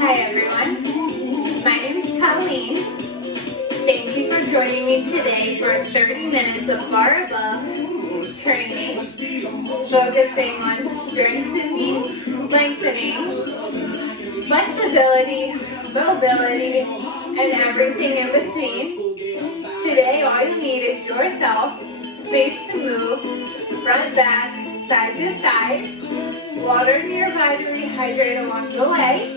Hi everyone, my name is Colleen. Thank you for joining me today for 30 minutes of bar above training, focusing on strengthening, lengthening, flexibility, mobility, and everything in between. Today all you need is yourself, space to move, front, back, side to side, water nearby to rehydrate along the way,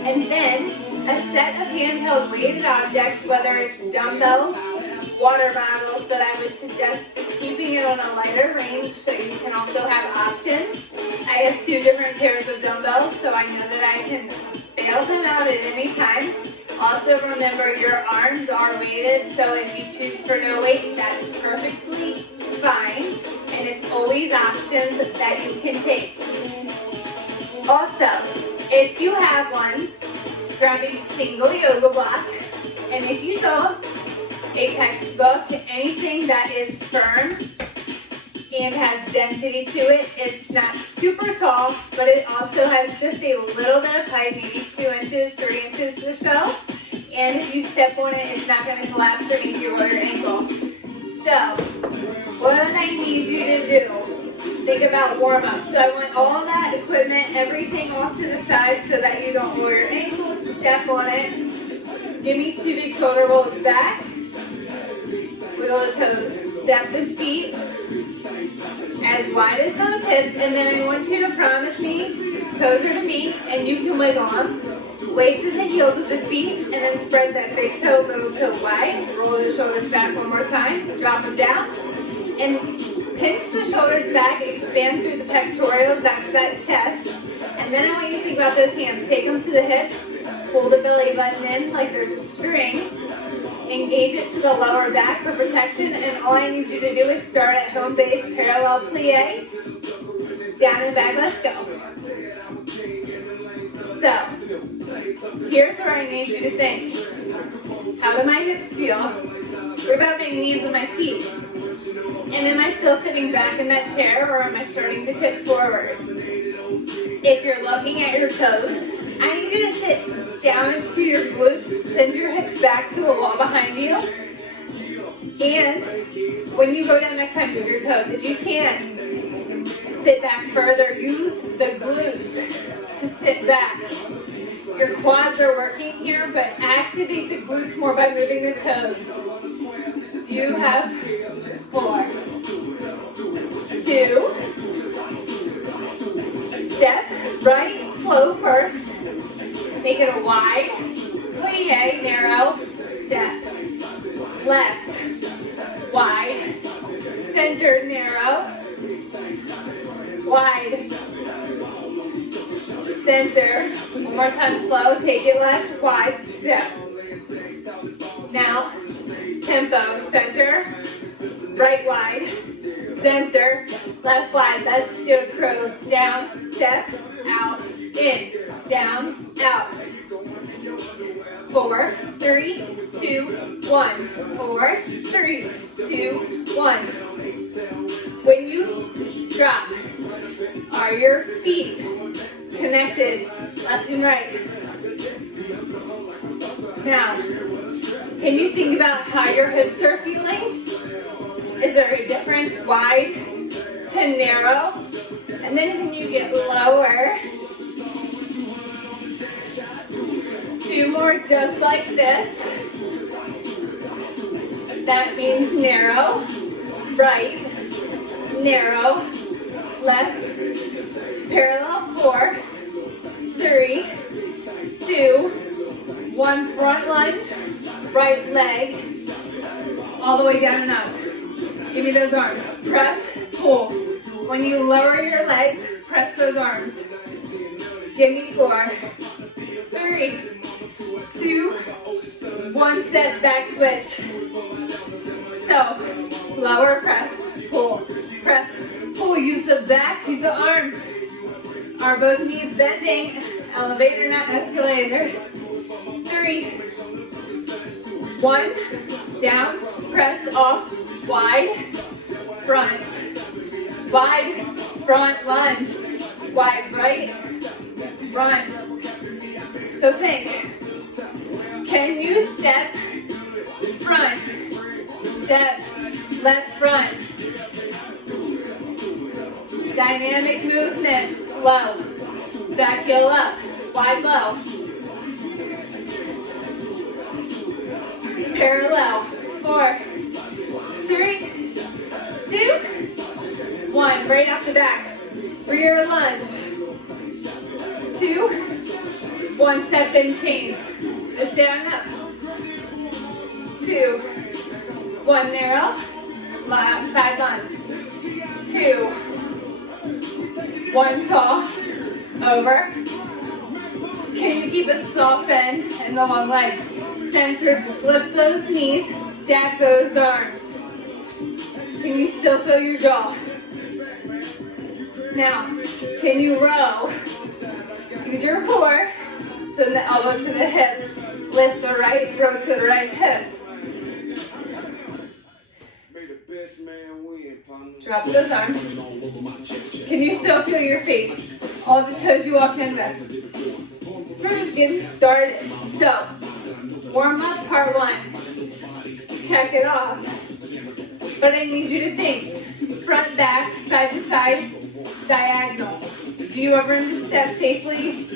and then a set of handheld weighted objects, whether it's dumbbells, water bottles, but I would suggest just keeping it on a lighter range so you can also have options. I have 2 different pairs of dumbbells, so I know that I can bail them out at any time. Also remember your arms are weighted, so if you choose for no weight, that's perfectly fine, and it's always options that you can take. Also, if you have one, grab a single yoga block, and if you don't, a textbook, anything that is firm and has density to it. It's not super tall, but it also has just a little bit of height, maybe 2 inches, 3 inches or so. And if you step on it, it's not going to collapse or make you roll your ankle. So, what I need you to do, think about warm-up. So I want all that equipment, everything off to the side so that you don't roll your ankles. Step on it. Give me 2 big shoulder rolls back. Wiggle the toes. Step the feet as wide as those hips, and then I want you to promise me, toes are to meet, and you can wiggle them. Weights in the heels of the feet, and then spread that big toe, little toe wide. Roll the shoulders back one more time. Drop them down, and pinch the shoulders back. Expand through the pectorals. That's that chest. And then I want you to think about those hands. Take them to the hips. Pull the belly button in like there's a string. Engage it to the lower back for protection, and all I need you to do is start at home base, parallel plie, down and back, let's go. So, here's where I need you to think. How do my hips feel? What about my knees and my feet? And am I still sitting back in that chair, or am I starting to tip forward? If you're looking at your toes, I need you to sit down into your glutes, send your hips back to the wall behind you, and when you go down next time, move your toes. If you can't sit back further, use the glutes to sit back. Your quads are working here, but activate the glutes more by moving the toes. You have 4, 2, step right, slow first. Make it a wide, plie, narrow, step. Left, wide, center, narrow, wide, center. One more time, slow. Take it left, wide, step. Now, tempo, center, right, wide, center, left, wide. Let's do it, crow. Down, step, out, in, down, out. 4, 3, 2, 1. 4, 3, 2, 1. When you drop, are your feet connected left and right? Now, can you think about how your hips are feeling? Is there a difference wide to narrow? And then when you get lower, 2 more just like this. That means narrow, right, narrow, left, parallel, 4, 3, 2, 1, front lunge, right leg, all the way down and up. Give me those arms. Press, pull. When you lower your legs, press those arms. Give me 4, 3, 2, 1, step back switch. So, lower, press, pull, use the back, use the arms. Are both knees bending? Elevator, not escalator. 3, 1, down, press off, wide, front, lunge, wide right, front, So think, can you step front, step left front? Dynamic movements, low, back heel up, wide low. Parallel, 4, 3, 2, 1, right off the back. Rear lunge, 2, 1 step and change. Just stand up. 2, 1 narrow, side lunge. 2, 1 tall, over. Can you keep a soft bend in the long leg? Center, just lift those knees, stack those arms. Can you still feel your jaw? Now, can you row? Use your core, send the elbow to the hip, lift the right, row to the right hip. Drop those arms. Can you still feel your face? All the toes you walked in with. So we're just getting started. So, warm up part 1. Check it off. But I need you to think. Front, back, side to side, diagonal. Do you ever step safely?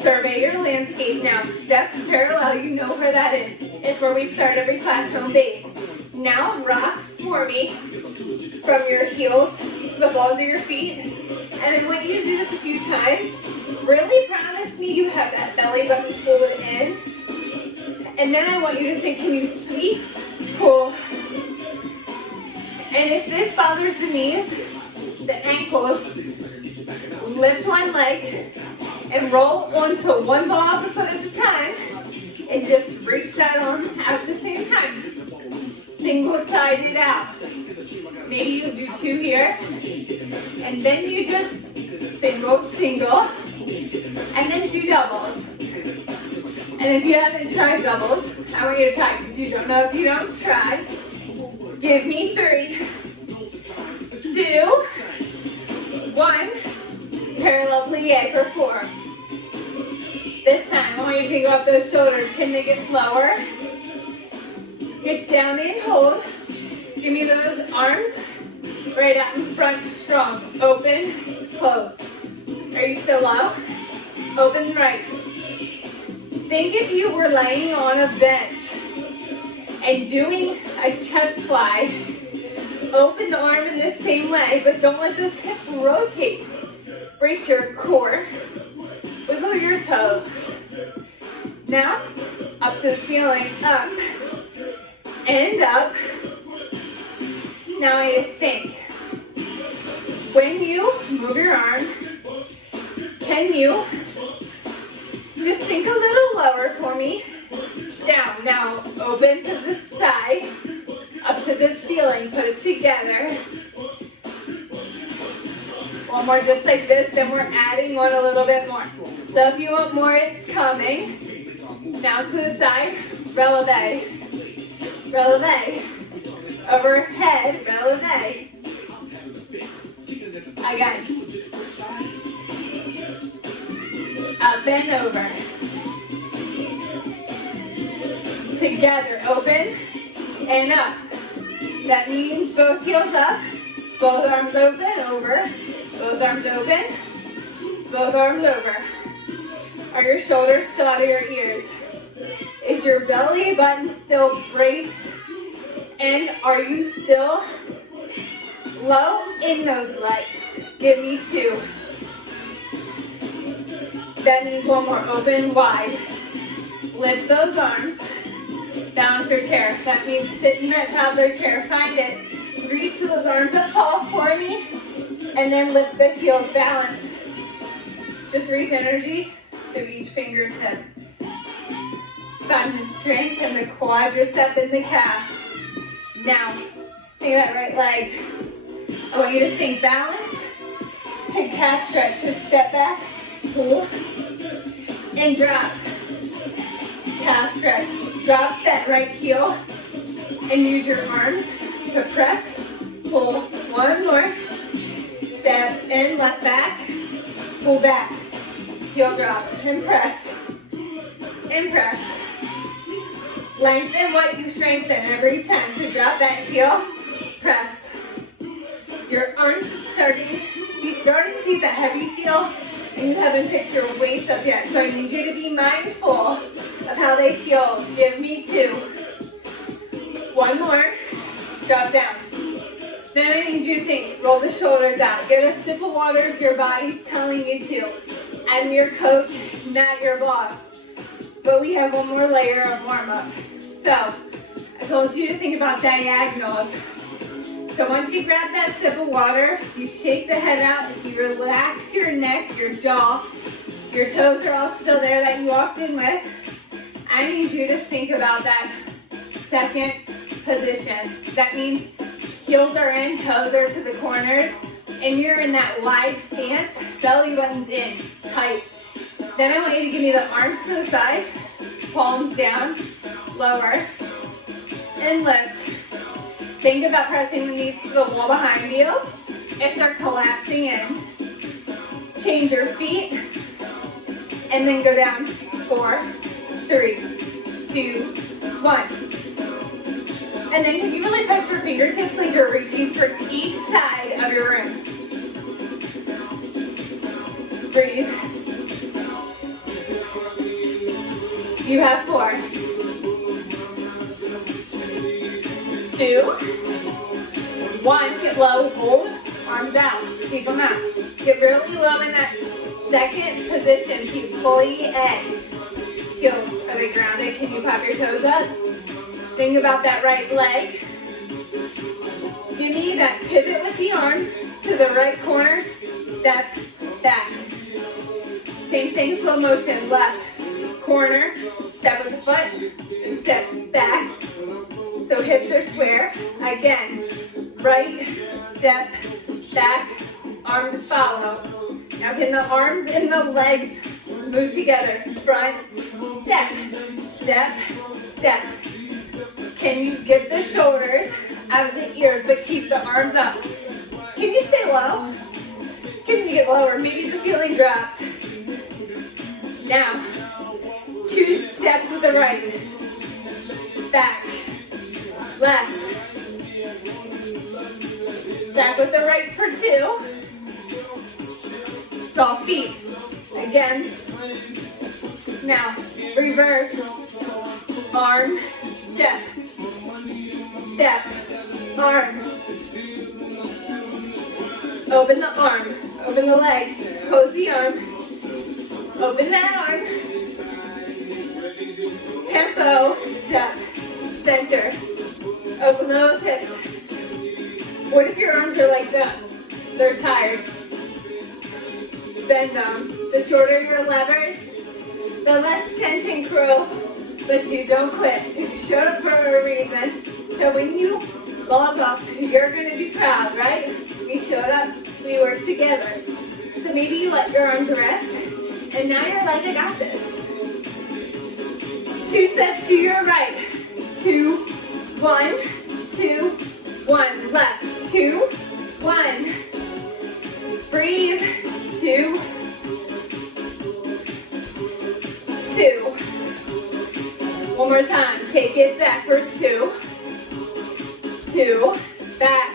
Survey your landscape now. Step parallel, you know where that is. It's where we start every class, home base. Now rock for me from your heels to the balls of your feet. And I want you to do this a few times. Really promise me you have that belly button pulled in. And then I want you to think, can you sweep, pull. And if this bothers the knees, the ankles, lift one leg and roll onto one ball off the foot at a time. And just reach that arm out at the same time. Single-sided out. Maybe you do 2 here. And then you just single, and then do doubles. And if you haven't tried doubles, I want you to try, because you don't know if you don't try. Give me 3, 2, 1. Parallel plie for 4. This time, I want you to think about those shoulders. Can they get lower? Get down and hold. Give me those arms right out in front, strong. Open, close. Are you still low? Open right. Think if you were laying on a bench and doing a chest fly. Open the arm in the same leg, but don't let those hips rotate. Brace your core. Wiggle your toes. Now, up to the ceiling, up. And up. Now I need to think. When you move your arm, can you just sink a little lower for me? Down. Now open to the side, up to the ceiling. Put it together. One more just like this, then we're adding on a little bit more. So if you want more, it's coming. Now to the side, releve. Releve. Overhead, releve. Again. Up and over. Together, open and up. That means both heels up, both arms open, over. Both arms open, both arms over. Are your shoulders still out of your ears? Is your belly button still braced? And are you still low in those legs? Give me 2. That means one more, open, wide. Lift those arms. Balance your chair. That means sit in that toddler chair. Find it. Reach those arms up tall for me. And then lift the heels, balance. Just reach energy through each fingertip. Find the strength in the quadricep and the calves. Now, think that right leg. I want you to think balance. Take calf stretch. Just step back, pull, and drop. Calf stretch. Drop that right heel and use your arms to press, pull. One more. Step in, left back, pull back. heel drop, and press, and press. Lengthen what you strengthen every time. So drop that heel, press. Your arms starting, you starting to see that heavy heel, and you haven't picked your waist up yet. So I need you to be mindful of how they feel. Give me 2. 1 more, drop down. Then I need you to think, roll the shoulders out. Get a sip of water if your body's telling you to. I'm your coach, not your boss. But we have one more layer of warm-up. So, I told you to think about diagonals. So once you grab that sip of water, you shake the head out, you relax your neck, your jaw, your toes are all still there that you walked in with. I need you to think about that second position. That means heels are in, toes are to the corners, and you're in that wide stance, belly button's in, tight. Then I want you to give me the arms to the sides, palms down, lower, and lift. Think about pressing the knees to the wall behind you. If they're collapsing in, change your feet, and then go down. 4, 3, 2, 1. And then can you really press your fingertips like you're reaching for each side of your room? Breathe. You have 4, 2, 1. Get low, hold, arms out. Keep them out. Get really low in that second position. Keep fully in. Heels, are they grounded? Can you pop your toes up? Think about that right leg. You need that pivot with the arm to the right corner. Step back. Same thing, slow motion. Left corner, step with the foot, and step back. So hips are square. Again, right, step, back, arms follow. Now can the arms and the legs move together? Front, step, step, step. Can you get the shoulders out of the ears, but keep the arms up? Can you stay low? Can you get lower? Maybe the ceiling dropped. Now, 2 steps with the right. Back. Left. Back with the right for 2. Soft feet. Again. Now, reverse. Arm, step. Step, arm. Open the arm, open the leg, close the arm. Open that arm. Tempo, step, center. Open those hips. What if your arms are like that? They're tired. Bend them. The shorter your levers, the less tension crew. But you don't quit. You showed up for a reason. So when you log up, you're going to be proud, right? We showed up. We worked together. So maybe you let your arms rest. And now you're like, I got this. 2 steps to your right. 2, 1, 2, 1. Left. 2, 1. Breathe. 2, 2. One more time. Take it back for 2, 2. Back.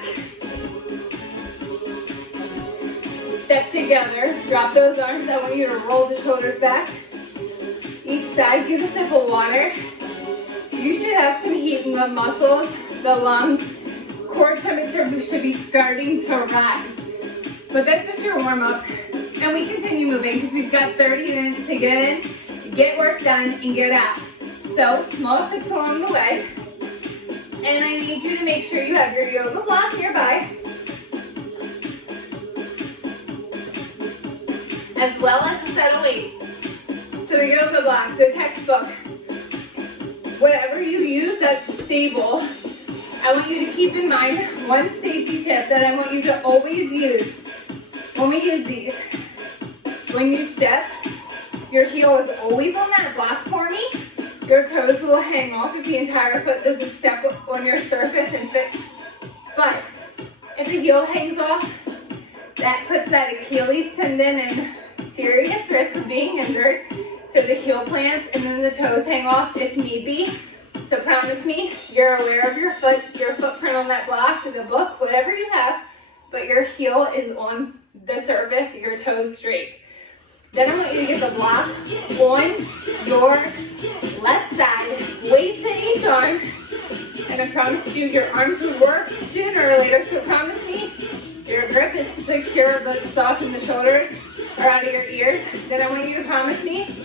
Step together. Drop those arms. I want you to roll the shoulders back. Each side, give a sip of water. You should have some heat in the muscles, the lungs. Core temperature should be starting to rise. But that's just your warm-up. And we continue moving because we've got 30 minutes to get in, get work done, and get out. So, small steps along the way. And I need you to make sure you have your yoga block nearby, as well as a set of weights. So the yoga block, the textbook, whatever you use that's stable, I want you to keep in mind one safety tip that I want you to always use when we use these. When you step, your heel is always on that block for me. Your toes will hang off if the entire foot doesn't step on your surface and fit. But if the heel hangs off, that puts that Achilles tendon serious risk of being injured. So the heel plants and then the toes hang off if need be. So promise me you're aware of your footprint on that block, the book, whatever you have, but your heel is on the surface, your toes straight. Then I want you to get the block on your left side, weights in each arm, and I promise you your arms will work sooner or later, so promise me your grip is secure but soft in the shoulders or out of your ears. Then I want you to promise me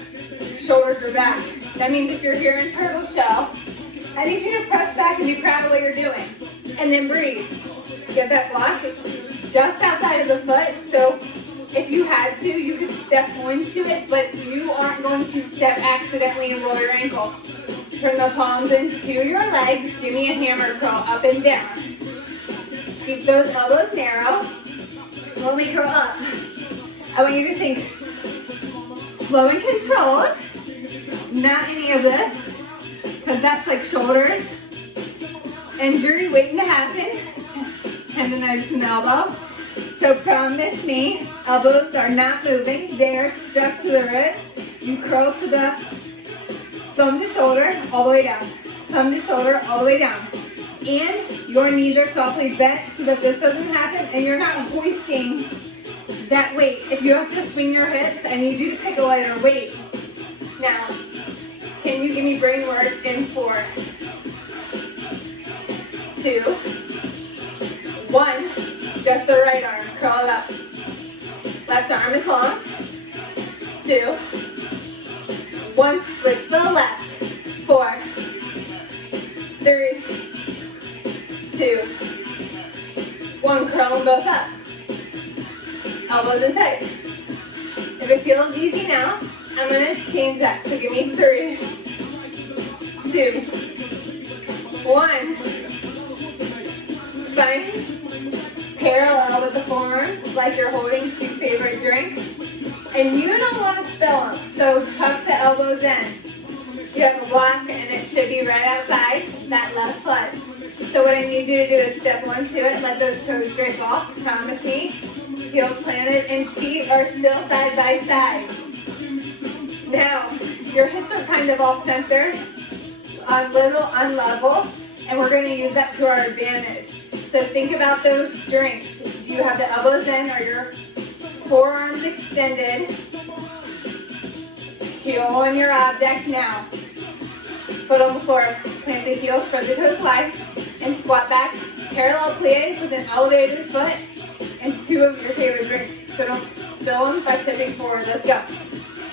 shoulders are back. That means if you're here in turtle shell, I need you to press back and be proud of what you're doing. And then breathe. Get that block just outside of the foot. So if you had to, you could step onto it, but you aren't going to step accidentally and roll your ankle. Turn the palms into your legs. Give me a hammer curl up and down. Keep those elbows narrow. When we curl up, I want you to think slow and controlled. Not any of this, because that's like shoulders. Injury waiting to happen. Tendonitis in the elbow. So promise me, elbows are not moving. They're stuck to the wrist. You curl to the thumb to shoulder, all the way down. Thumb to shoulder, all the way down. And your knees are softly bent so that this doesn't happen and you're not hoisting that weight. If you have to swing your hips, I need you to pick a lighter weight. Now, can you give me brain work in 4, 2, 1. Just the right arm, curl it up. Left arm is long. 2, 1, switch to the left. 4, 3, 2, 1, curl them both up. Elbows in tight. If it feels easy now, I'm going to change that. So give me 3, 2, 1. Find parallel with the forearms like you're holding 2 favorite drinks. And you don't want to spill them, so tuck the elbows in. You have a block and it should be right outside that left foot. So what I need you to do is step onto it, let those toes drape off. Promise me, heels planted and feet are still side by side. Now, your hips are kind of off center, a little unlevel, and we're going to use that to our advantage. So think about those drinks. Do you have the elbows in? Are your forearms extended? Heel on your object now. Foot on the floor. Plant the heel, spread the toes wide, and squat back. Parallel plie with an elevated foot and 2 of your favorite drinks. So don't spill them by tipping forward. Let's go.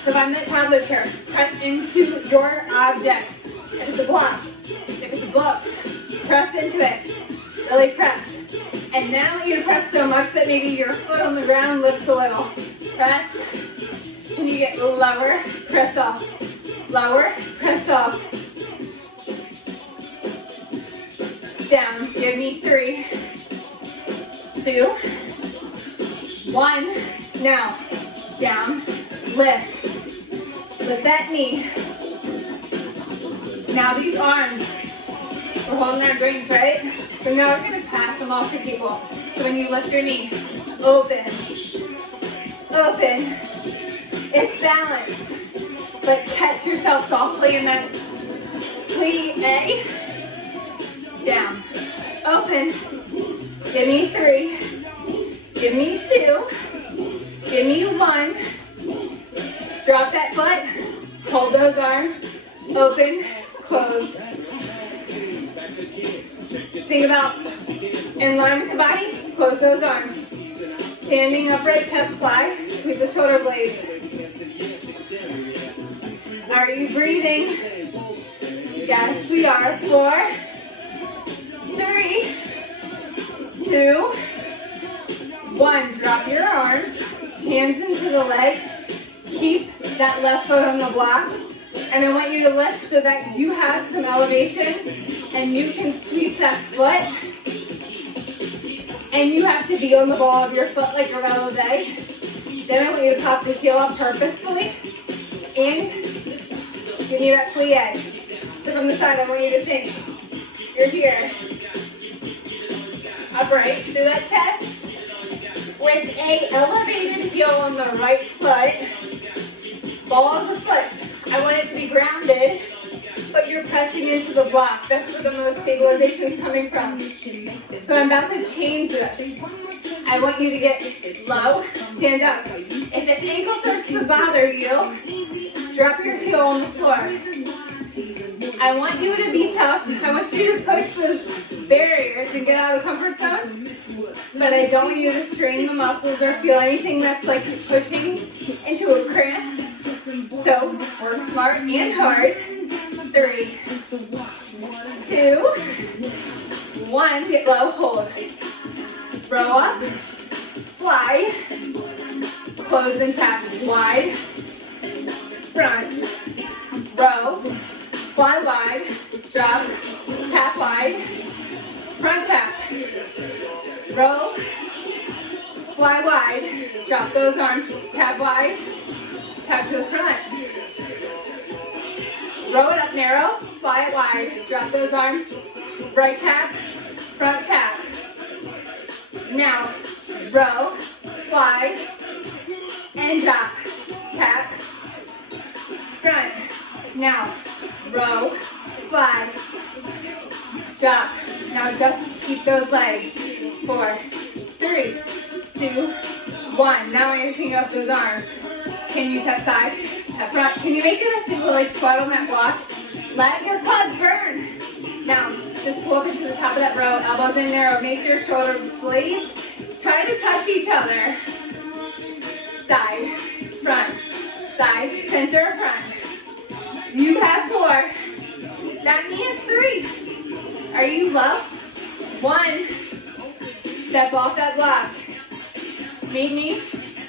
So find that tablet chair. Press into your object. If it's a block, if it's a book, press into it. Really press. And now I want you to press so much that maybe your foot on the ground lifts a little. Press. Can you get lower? Press off. Lower. Press off. Down. Give me 3, 2, 1. Now. Down. Lift. Lift that knee. Now these arms. We're holding our drinks, right? So now we're going to pass them off to people. So when you lift your knee, open, open. It's balanced, but catch yourself softly in that plie. Down, open. Give me 3, give me 2, give me 1. Drop that foot, hold those arms, open, close. Think about in line with the body, close those arms. Standing upright, chest fly, squeeze the shoulder blades. Are you breathing? Yes, we are. 4, 3, 2, 1. Drop your arms, hands into the leg. Keep that left foot on the block. And I want you to lift so that you have some elevation and you can sweep that foot. And you have to be on the ball of your foot like a releve. Then I want you to pop the heel up purposefully and give me that plie. So from the side, I want you to think you're here. Upright through that chest with a elevated heel on the right foot. ball of the foot. I want it to be grounded, but you're pressing into the block. That's where the most stabilization is coming from. So I'm about to change this. I want you to get low, stand up. If the ankle starts to bother you, drop your heel on the floor. I want you to be tough. I want you to push those barriers and get out of the comfort zone. But I don't want you to strain the muscles or feel anything that's like pushing into a cramp. So work smart and hard. 3, 2, 1. Get low, hold. Roll up, fly, close and tap, wide, front, row, fly wide, drop, tap wide, front tap, row, fly wide, drop those arms, tap wide, tap to the front. Row it up narrow, fly it wide, drop those arms, right tap, front tap. Now, row, fly, and drop, tap, front. Now, row, fly, drop. Now just keep those legs. 4, 3, 2, 1. Now when you're picking up those arms, can you tap side, tap front? Can you make it a single leg squat on that block? Let your quads burn. Now, just pull up into the top of that row, elbows in narrow. Make your shoulder blades try to touch each other. Side, front, side, center, front. You have 4. That knee is 3. Are you low? 1. Step off that block. Meet me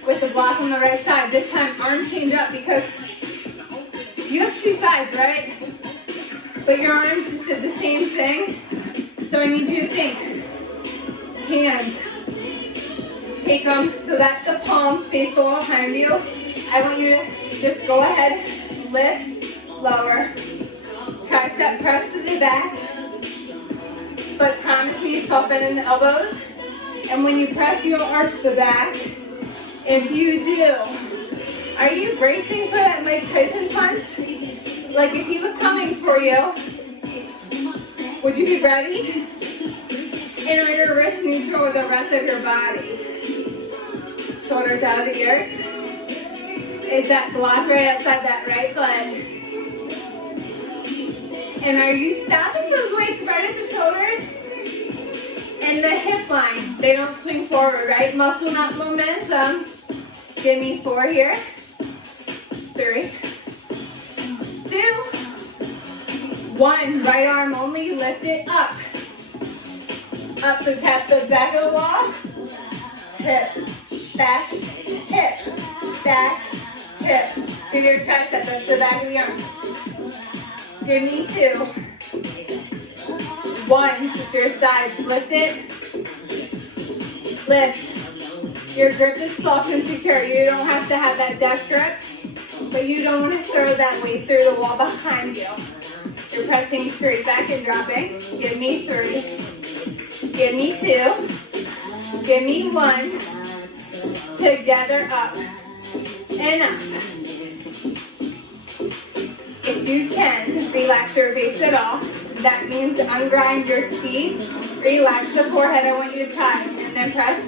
with the block on the right side. This time, arms change up because you have 2 sides, right? But your arms just did the same thing. So I need you to think. Hands. Take them so that the palms face the wall behind you. I want you to just go ahead, lift, lower. Tricep press to the back. But promise me to soften in the elbows. And when you press, you don't arch the back. If you do, are you bracing for that Mike Tyson punch? Like if he was coming for you, would you be ready? And are your wrists neutral with the rest of your body? Shoulders out of the ears. Is that block right outside that right foot? And are you stopping those weights right at the shoulders? And the hip line, they don't swing forward, right? Muscle, not momentum. Give me 4 here. 3, 2, 1. Right arm only, lift it up. Up, so tap the back of the wall. Hip, back, hip, back, hip. Do your tricep, that's the back of the arm. Give me 2. 1, switch your sides, lift it, lift. Your grip is soft and secure. You don't have to have that death grip, but you don't want to throw that weight through the wall behind you. You're pressing straight back and dropping. Give me 3, give me 2, give me 1, together up, and up. If you can, relax your face at all. That means ungrind your teeth, relax the forehead. I want you to tie, and then press,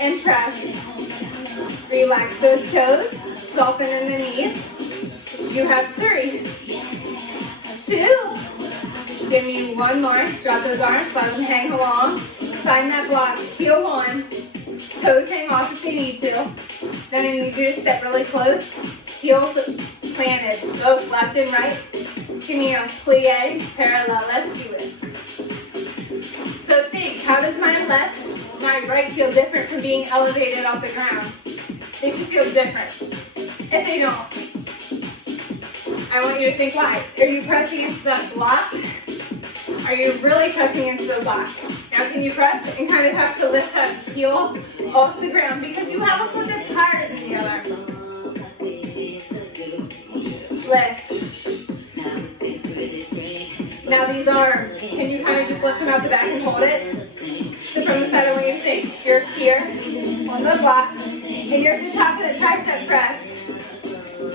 and press. Relax those toes, soften in the knees. You have 3, 2, give me 1 more. Drop those arms, let them hang along. Find that block, heel 1, toes hang off if they need to. Then I need you to step really close, heels planted, both left and right. Give me a plie, parallel, let's do it. So think, how does my left, my right feel different from being elevated off the ground? They should feel different. If they don't, I want you to think why. Are you pressing into that block? Are you really pressing into the block? Now can you press and kind of have to lift that heel off the ground because you have a foot that's higher than the other. Lift. Now these arms, can you kind of just lift them out the back and hold it? So from the side, I want you to think. You're here on the block, and you're at the top of the tricep press.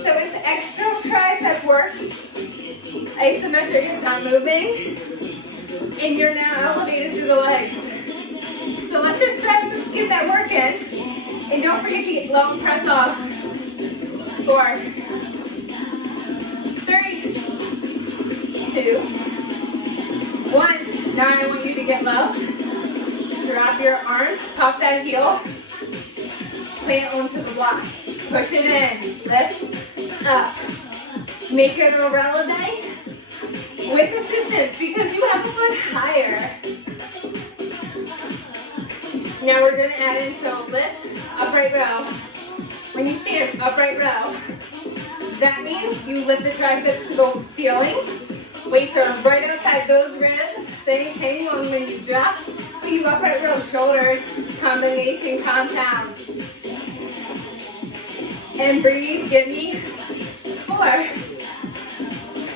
So it's extra tricep work. Isometric is not moving. And you're now elevated through the legs. So let those triceps get that work in. And don't forget to get low and press off. 4, 3, 2, 1. Now I want you to get low. Drop your arms, pop that heel. Plant onto the block. Push it in. Lift up. Make it a releve with assistance because you have to foot higher. Now we're going to add in so lift, upright row. When you stand upright row, that means you lift the triceps to the ceiling. Weights are right outside those ribs. They hang on when you drop. You upright row, shoulders, combination compound. And breathe, give me 4,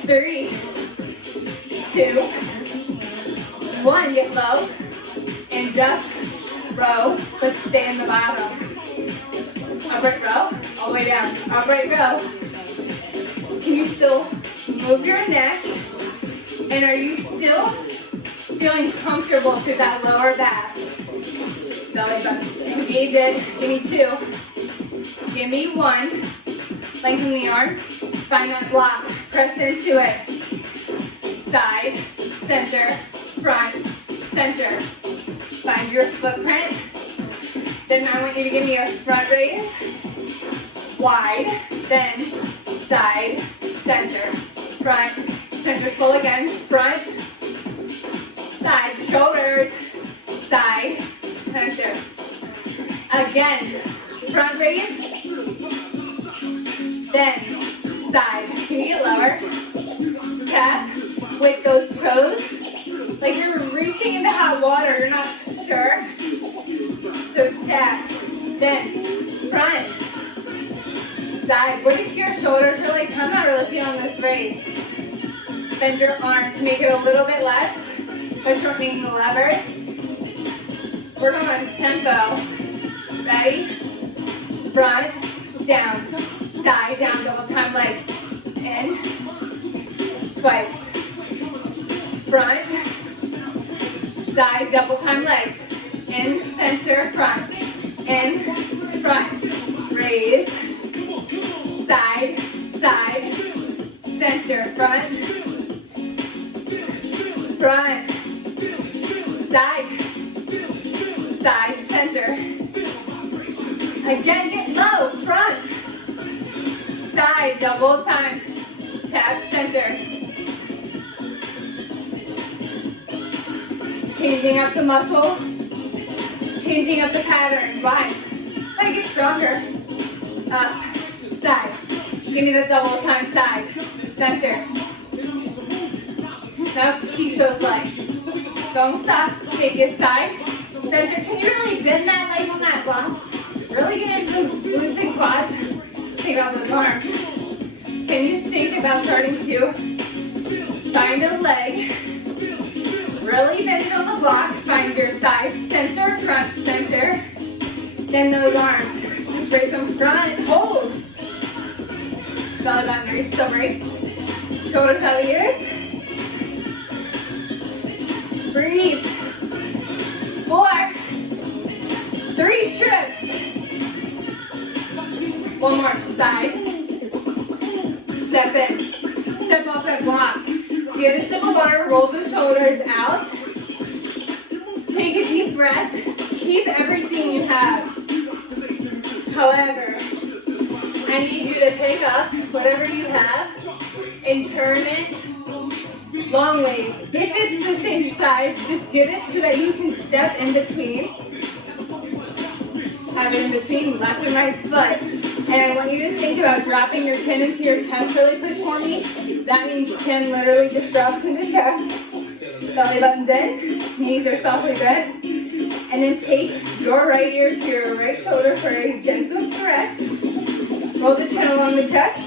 3, 2, 1. Get low and just row. Let's stay in the bottom. Upright row, all the way down. Upright row. Can you still move your neck? And are you still feeling comfortable through that lower back? Belly button. Engage it. Give me 2. Give me 1. Lengthen the arms. Find that block. Press into it. Side, center, front, center. Find your footprint. Then I want you to give me a front raise. Wide. Then side, center, front, center. Slow again. Front, side, shoulders, side, center. Again. Front raise. Then side. Can you get lower? Tap with those toes. Like you're reaching into hot water, you're not sure. So tap. Then front. Side. What if your shoulders are like, I'm not really feeling this raise? Bend your arms, make it a little bit less by shortening the levers. We're going on tempo. Ready? Front, down, side, down, double time legs. In, twice. Front, side, double time legs. In, center, front. In, front. Raise. Side, side, center, front. Front. Side. Side, center. Again, get low, front. Side, double time. Tap, center. Changing up the muscle. Changing up the pattern. Why? So I get stronger. Up, side. Give me the double time, side. Center. Now keep those legs. Don't stop. Take it side. Center. Can you really bend that leg on that block? Really get into those glutes and quads. Take out those arms. Can you think about starting to find a leg? Really bend it on the block. Find your side, center, front, center. Then those arms. Just raise them front. Hold. Belly button raise. Still raise. Shoulders out of the ears. Breathe. 4, 3 trips. One more. Side. Step in. Step off that block. Get a sip of water. Roll the shoulders out. Take a deep breath. Keep everything you have. However, I need you to pick up whatever you have and turn it long ways. If it's the same size, just get it so that you can step in between. Have it in between left and right foot. And I want you to think about dropping your chin into your chest really quick for me. That means chin literally just drops into chest. Belly button's in. Knees are softly bent. And then take your right ear to your right shoulder for a gentle stretch. Roll the chin along the chest.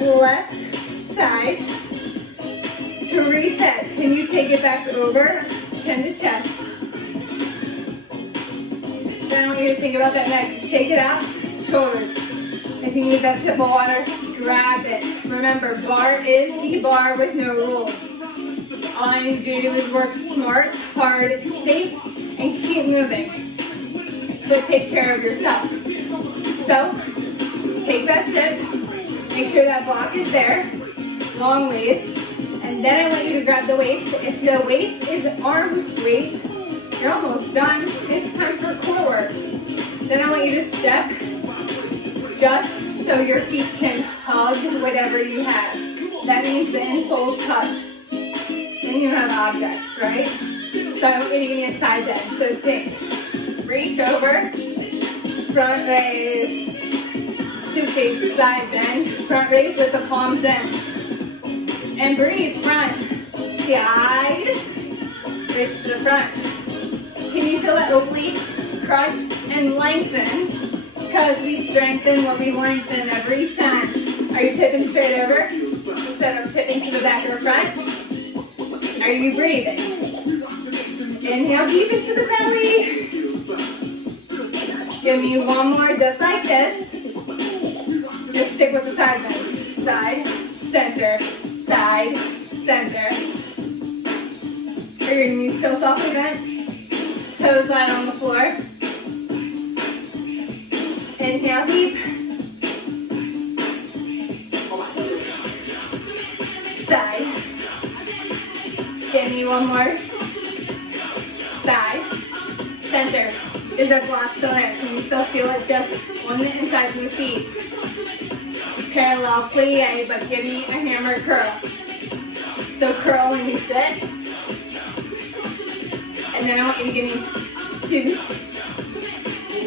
Left side. To reset, can you take it back over, chin to chest? Then I want you to think about that next. Shake it out, shoulders. If you need that sip of water, grab it. Remember, bar is the bar with no rules. All I need you to do is work smart, hard, safe, and keep moving. But take care of yourself. So, take that sip. Make sure that block is there. Long waist. And then I want you to grab the weights. If the weight is arm weight, you're almost done. It's time for core work. Then I want you to step just so your feet can hug whatever you have. That means the insoles touch. Then you have objects, right? So I want you to give me a side bend. So think, reach over, front raise, suitcase side bend, front raise with the palms in. And breathe, front, side, reach to the front. Can you feel that oblique, crunch, and lengthen? Because we strengthen what we lengthen every time. Are you tipping straight over instead of tipping to the back or front? Are you breathing? Inhale deep into the belly. Give me one more just like this. Just stick with the side bends. Side, center, side, center. Are your knees still softly bent? Toes lie on the floor. Inhale deep. Side. Give me one more. Side. Center. Is that block still there? Can you still feel it? Just on the insides of the feet. Parallel plie, but give me a hammer curl. So curl when you sit. And then I want you to give me 2,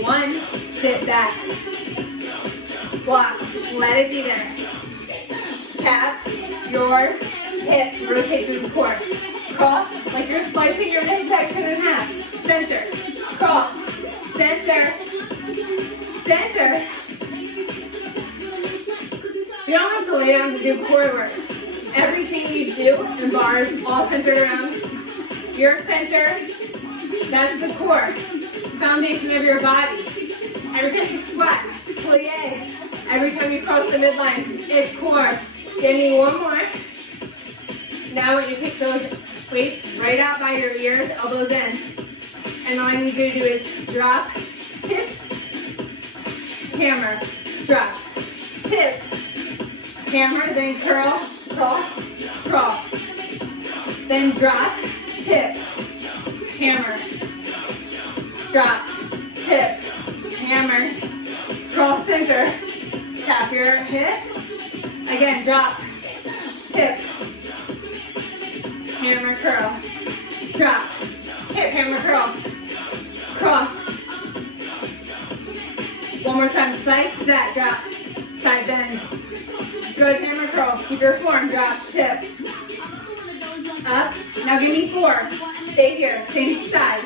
1, sit back. Block, let it be there. Tap your hip, rotate through the core. Cross, like you're slicing your midsection in half. Center, cross, center, center. You don't have to lay down to do core work. Everything you do in bars, all centered around your center. That's the core, foundation of your body. Every time you squat, plie. Every time you cross the midline, it's core. Give me one more. Now I want you to take those weights right out by your ears, elbows in. And all I need you to do is drop, tip, hammer, drop, tip, hammer, then curl, cross, cross. Then drop, tip, hammer, drop, tip, hammer, cross center, tap your hip, again, drop, tip, hammer, curl, drop, tip, hammer, curl, cross. One more time, just like that, drop, side bend, good hammer, curl, keep your form, drop, tip, up, now give me 4, stay here, same side,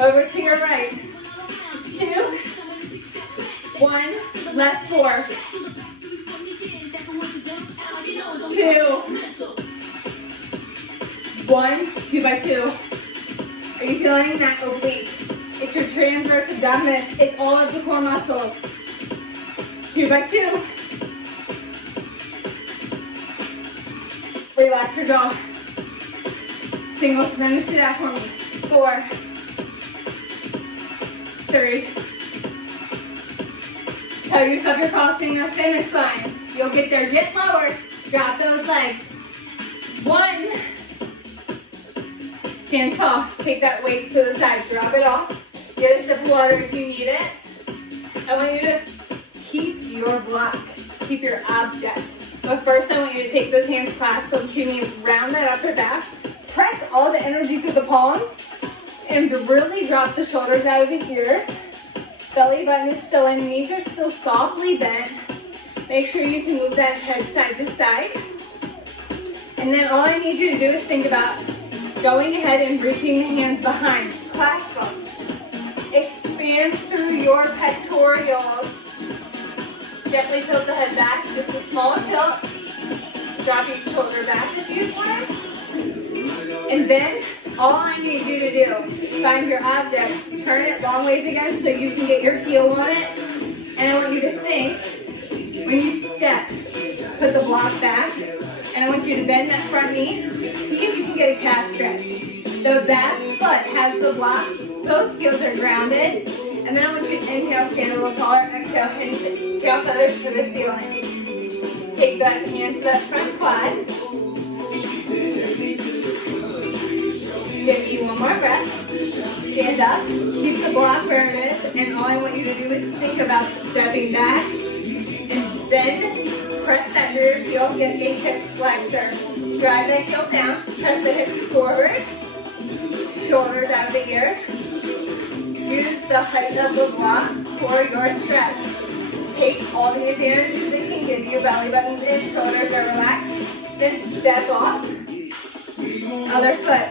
over to your right, 2, 1, left 4, 2, 1, 2 by 2. Are you feeling that oblique? It's your transverse abdominis. It's all of the core muscles. 2 by 2. Relax your jaw. Single finish it out for me. 4, 3. Tell yourself you're crossing the finish line. You'll get there. Get lower. Drop those legs. 1. Stand tall. Take that weight to the side. Drop it off. Get a sip of water if you need it. I want you to keep your block. Keep your object. But first I want you to take those hands, clasp them to me, round that upper back. Press all the energy through the palms. And really drop the shoulders out of the ears. Belly button is still in. Knees are still softly bent. Make sure you can move that head side to side. And then all I need you to do is think about going ahead and reaching the hands behind. Clasp them. Expand through your pectorals. Gently tilt the head back. Just a small tilt. Drop each shoulder back a few times. And then all I need you to do, find your object, turn it long ways again so you can get your heel on it. And I want you to think When you step, put the block back, and I want you to bend that front knee. See if you can get a calf stretch. The back foot has the block, both heels are grounded, and then I want you to inhale, stand a little taller, exhale, hinge, tail feathers to the ceiling. Take that hand to that front quad. Give me one more breath. Stand up, keep the block where it is, and all I want you to do is think about stepping back, and then press that rear heel, get a hip flexor. Drive that heel down, press the hips forward, shoulders out of the ears. Use the height of the block for your stretch. Take all the advantages it can give you. Belly buttons in, shoulders are relaxed. Then step off. Other foot.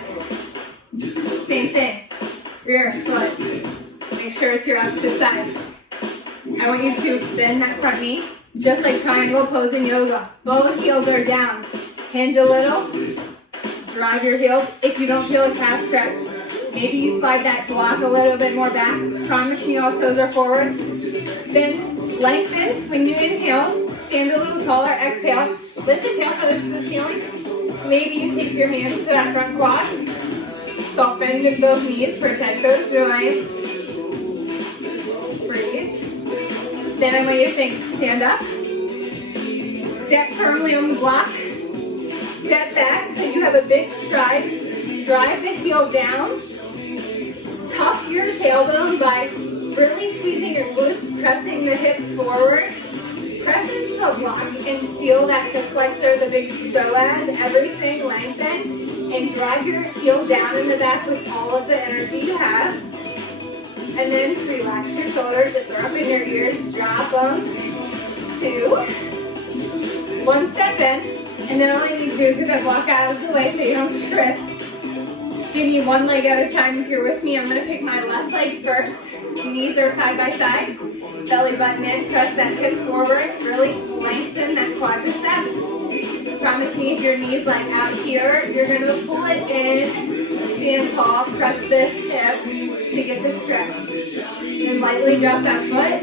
Same thing. Rear foot. Make sure it's your opposite side. I want you to bend that front knee, just like triangle pose in yoga. Both heels are down. Hinge a little. Drive your heels. If you don't feel a calf stretch, maybe you slide that block a little bit more back. Promise me all toes are forward. Then lengthen when you inhale. Stand a little taller. Exhale. Lift the tail feathers to the ceiling. Maybe you take your hands to that front quad. Soften those knees. Protect those joints. Breathe. Then I want you to think. Stand up. Step firmly on the block. Step back so you have a big stride. Drive the heel down. Tuck your tailbone by really squeezing your glutes, pressing the hip forward. Press into the block and feel that hip flexor, the big psoas, everything lengthen. And drive your heel down in the back with all of the energy you have. And then relax your shoulders. If they're up in your ears, drop them. 2. 1 step in. And then all you need to do is get that block out of the way so you don't trip. Give me one leg at a time if you're with me. I'm going to pick my left leg first. Knees are side by side. Belly button in. Press that hip forward. Really lengthen that quadricep. Promise me if your knee's like out here, you're going to pull it in. Stand tall. Press the hip to get the stretch. And lightly drop that foot.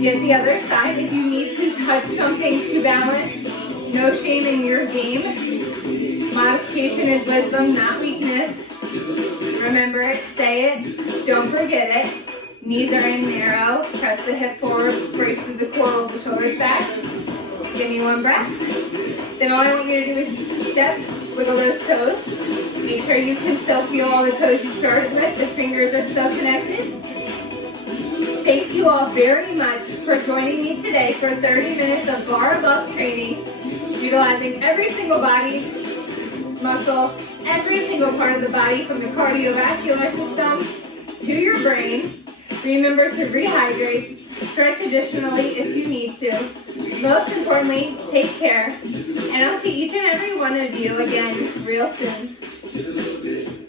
Get the other side. If you need to touch something to balance, no shame in your game. Modification is wisdom, not weakness. Remember it, say it, don't forget it. Knees are in narrow. Press the hip forward, brace through the core, roll the shoulders back. Give me one breath. Then all I want you to do is step, wiggle those toes. Make sure you can still feel all the toes you started with. The fingers are still connected. Thank you all very much for joining me today for 30 minutes of bar above training, utilizing every single body, muscle, every single part of the body from the cardiovascular system to your brain. Remember to rehydrate, stretch additionally if you need to. Most importantly, take care, and I'll see each and every one of you again real soon.